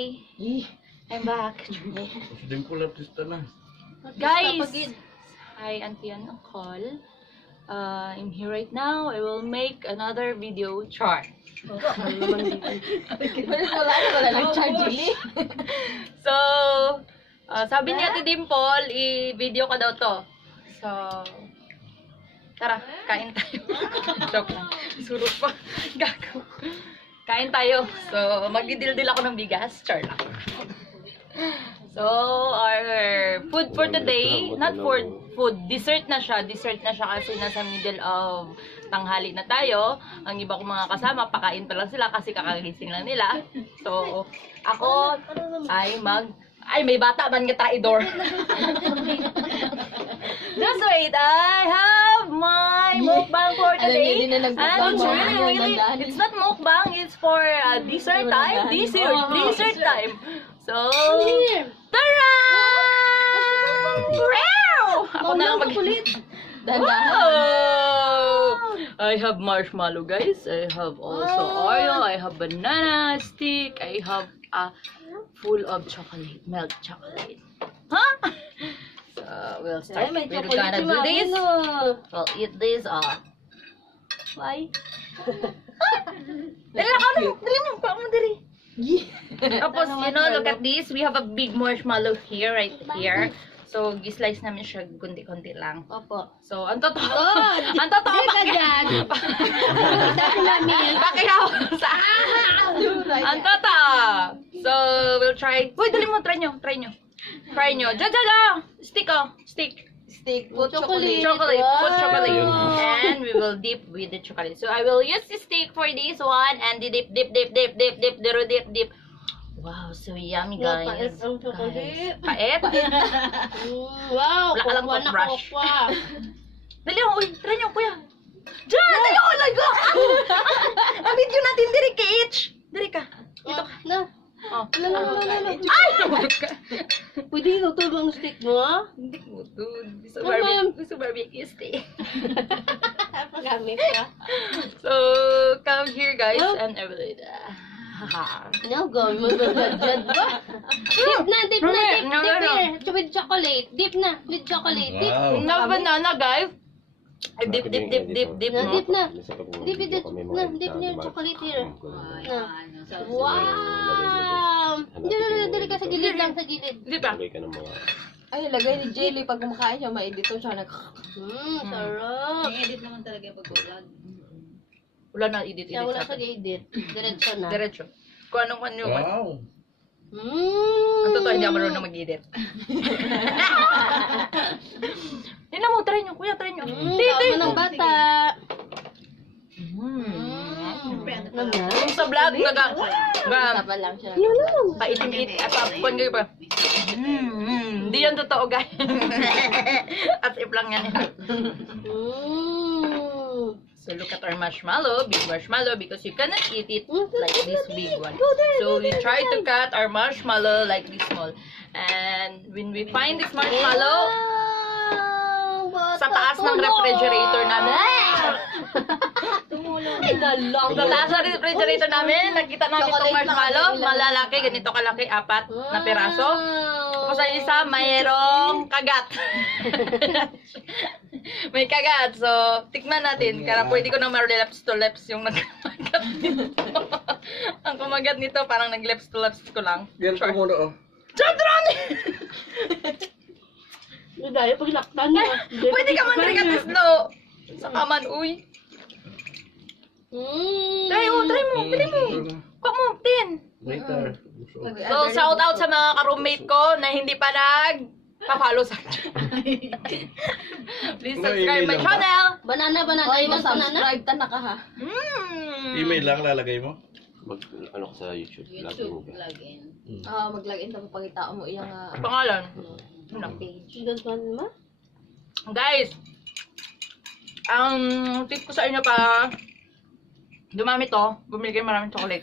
Hey, I'm back. Guys, hi Auntie and Angkol. I'm here right now. I will make another video chart. So, sabi ni Ate Dimple, i-video ko daw to. So, tara, kain tayo. Joke lang. Surot pa. Gago. Kain tayo. So, magdidildil ako ng bigas. Char lang. So, our food for today, not for food, dessert na siya. Dessert na siya kasi nasa middle of tanghali na tayo. Ang iba kong mga kasama, pakain pa lang sila kasi kakagising lang nila. So, ako ay may bata man nga traidor. Just wait, I have my mukbang for today. And really, it's not mukbang, it's for dessert time. Dessert time. So, tara! Ako na lang mag-kulit. I have marshmallow, guys. I have also Oreo. I have banana stick. I have full of chocolate, milk chocolate. Huh? So, we'll start. We're gonna do this. We'll eat this. Why? Dali mo, dali. Tapos, you know, look at this. We have a big marshmallow here, right here. So, gislice namin siya kunti-kunti lang. Opo. So, ang totoo. Ang totoo. Bakit ako sa... Ang totoo. So, we'll try. Uy, dali mo. Try nyo. Jaja! Stick. Put chocolate. Put chocolate. And we will dip with the chocolate. So, I will use the stick for this one. And the dip. Wow, so yummy, guys. Pait ang chocolate. Pait? Wow, wala ka lang toothbrush. Dali ako, try nyo, kuya. Diyan, dali ako, lago. Ang video natin, diri ka, H. Diri ka. Dito ka. Na. Ay! Pwede itutulog ang stick mo, ha? Hindi ko ito. Gusto barbecue stick. Pagamit ka. So, come here, guys, and I will eat. No, go. Magagad ba? Dip na. With chocolate. Dip na. With chocolate. Dip. Na banana, guys. Dip. Dip na. Dip na yung chocolate here. Wow! Dali ka sa gilid lang, sa gilid. Dip ba? Ay, lagay ni Jelly. Pag kumakain siya, ma-edito siya. Sarap. I-edit naman talaga pag ulan. Wala na edit. Wala sa edit. Diretso na. Diretso. Kung anong ano. Wow! Ang totoo, hindi ako marunong mag-edit. Tignan mo, try nyo. Kuya, try nyo. Tama ng bata. Kung sa vlog, Saba lang siya. paitim-it. Kuhan kayo pa. Hindi yan totoo, guys. As if lang yan. So look at our marshmallow, big marshmallow, because you cannot eat it like this big one. So we try to cut our marshmallow like this small. And when we find this marshmallow, sa taas ng refrigerator namin, sa taas ng refrigerator namin, nakita namin itong marshmallow, malalaki, ganito kalaki, 4 na piraso. Tapos sa isa, mayroong kagat. May kagat. So, tikman natin. Kaya pwede ko na ma-lips to lips yung nagkumagat nito. Ang kumagat nito, parang nag-lips to lips ko lang. Yan ka muna, oh. Chadroni! Dahil paglaktan na. Pwede ka man rin slow. Sa kaman, uy. Try mo. Pili mo. Kuha mo, tin. Later. So, shout out sa mga ka-roommate ko na hindi pa nag-pa-follow sa akin. Please subscribe my channel. Banana. Ay, na-subscribe ta na ka, ha? Email lang lalagay mo? Ano ka sa YouTube? Login. Mag-login ta pagkita mo iyang Pangalan. page. Guys, ang tip ko sa inyo pa, dumami to, bumili kayo maraming chocolate.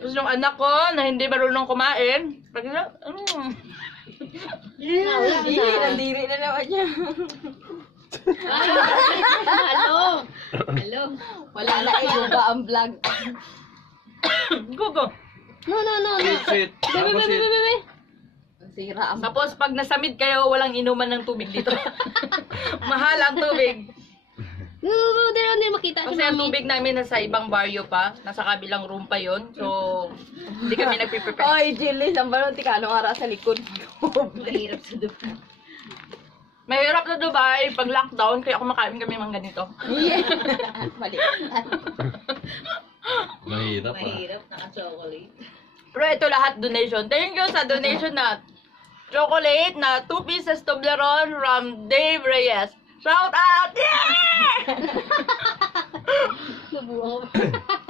Tapos yung anak ko na hindi marunong kumain, pag Nandiri na naman niya. Hello. Hello. Wala na iuga ang vlog. Gugo. No. Sweet. Tapos it. Bebe. Sira ang... Tapos pag nasamid kayo, walang inuman ng tubig dito. Mahal ang tubig. Hindi makita si Kasi ang Mami. tubig namin nasa ibang baryo pa. Nasa kabilang room pa yon. So, hindi kami nagpiprepare. Oy, Jilly, sambaron ti kanong ara sa likod. Mahirap sa Dubai. Mahirap na Dubai pag lockdown, kaya kumakain kami mga ganito. Mali. Mahirap ah. naka-chocolate. Pero ito lahat donation. Thank you sa donation na chocolate na 2 pieces Toblerone from Dave Reyes. Shout out! Yeah! Nabuo.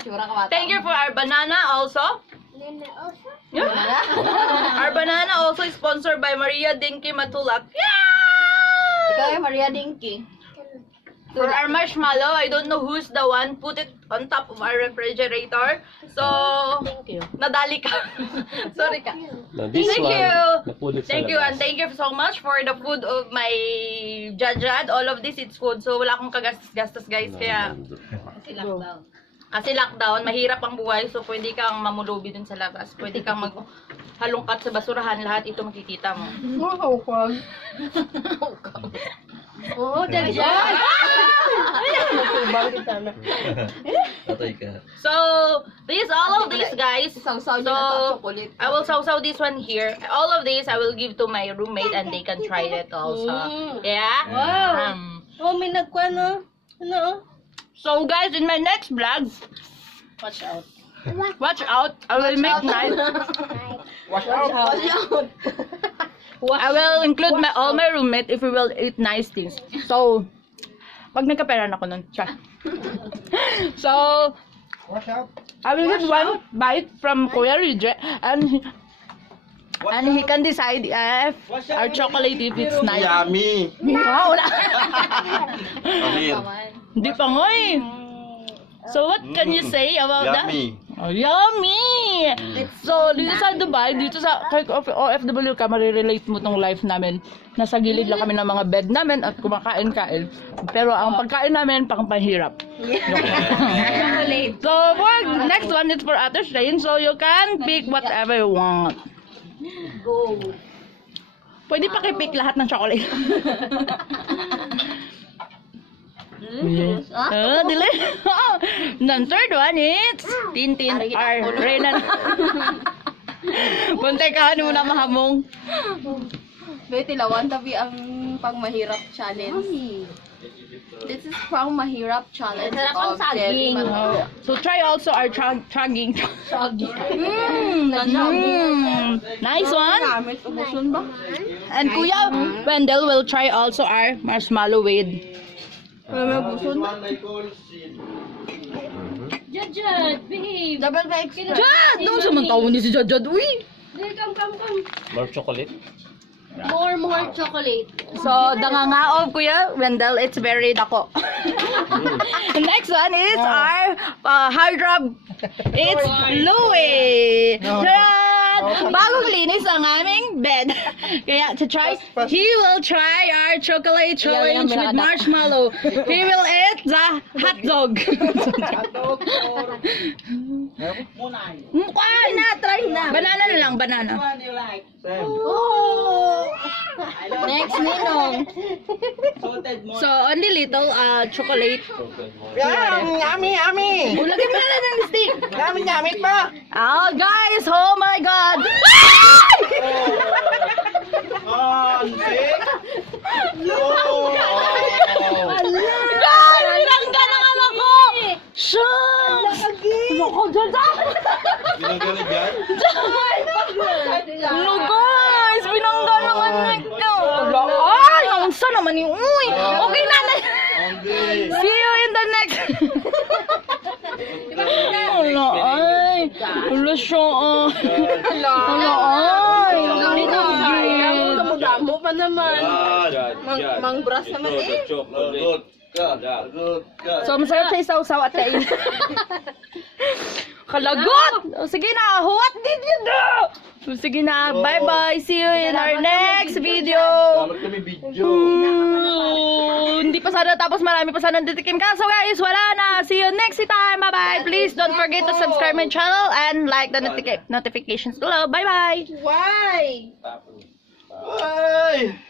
Sura ka bata. Thank you for our banana also. Yeah. Our banana also is sponsored by Maria Dinky Matulak. Yeah! Ikaw ay Maria Dinky. For our marshmallow, I don't know who's the one put it on top of our refrigerator. So, Thank you. nadali ka. Sorry ka. Now this Thank one, you. napulot sa Thank you and labas. thank you so much for the food of my jajad. All of this it's food. So wala akong kagastos guys. Kaya kasi lockdown, mahirap ang buhay. So pwede kang mamulubi dun sa labas. Pwede kang maghalongkat sa basurahan. Lahat ito makikita mo. Oo, dyan. Patay ka. So, all of these guys. Saw-saw niya So, na sa chocolate. I will saw this one here. All of these I will give to my roommate and they can try it also. Yeah? Wow. Oh, may nagkuha no? Ano? So guys, in my next vlog, Watch out. watch out. I will make nice. Watch out. I will include all my roommate if we will eat nice things. So, pag nagkaperan ako nun, siya. So, I will get one bite from Kuya Ridge and he can decide if our chocolate if it's nice. Yummy. Wow, wala. Amir. Hindi pa nga eh. So, what can you say about that? Yummy. Oh, yummy! So, dito sa Dubai, dito sa kahit OFW ka, marirelate mo tong life namin. Nasa gilid lang kami ng mga bed namin at kumakain-kain. Pero ang pagkain namin, pangpahirap. So, for next one, it's for Ate Shane. So, you can pick whatever you want. Go. Pwede pa pick lahat ng chocolate. Dili. The third one is Tintin or Renan. Buntay ka muna mahamong. Betty, lawan tabi ang pangmahirap challenge. This is pangmahirap challenge Sarap ang of Jerry saging. Manalo. So try also our chugging. Nice one. Namit ubuson ba? And Kuya Wendell will try also our marshmallow with. Ubuson ba? Jajad, behave. Double ba extra? Jad! Doon sa mantaw ni si Jad. Uy! Come. More chocolate? More chocolate. So, dangangaob Kuya Wendell, it's very dako. The next one is our hard rub. It's Louie. Bagong linis ang aming bed. Kaya to try, he will try our chocolate challenge with marshmallow. He will eat the hot dog. Try na. Banana na lang, banana. Next, Ninong. So, only little chocolate. Yummy. Lagyan mo na lang ng stick. Yummy pa. Oh, guys! Oh my God! Guys! Binangga ng anak ko! Shucks! Loko dyan sa akin! Ginagalit yan? Ano guys? Binangga ng anak ko! Ay! Naunsa naman yung uy! Okay na! See you in the next... Wala ay! Wala siya Wala ay! Damo pa naman. Mang-brush naman eh. Good ka. So, masarap sa isaw-saw at kain. Kalagot! O, sige na, what did you do? So, sige na. Bye-bye. See you in our next video. Dapat kami video. Hindi pa sana tapos, marami pa sana titikim. Kaso guys, wala na. See you next time. Bye-bye. Please don't forget to subscribe my channel and like the notifications below. Bye-bye. Why? Ay!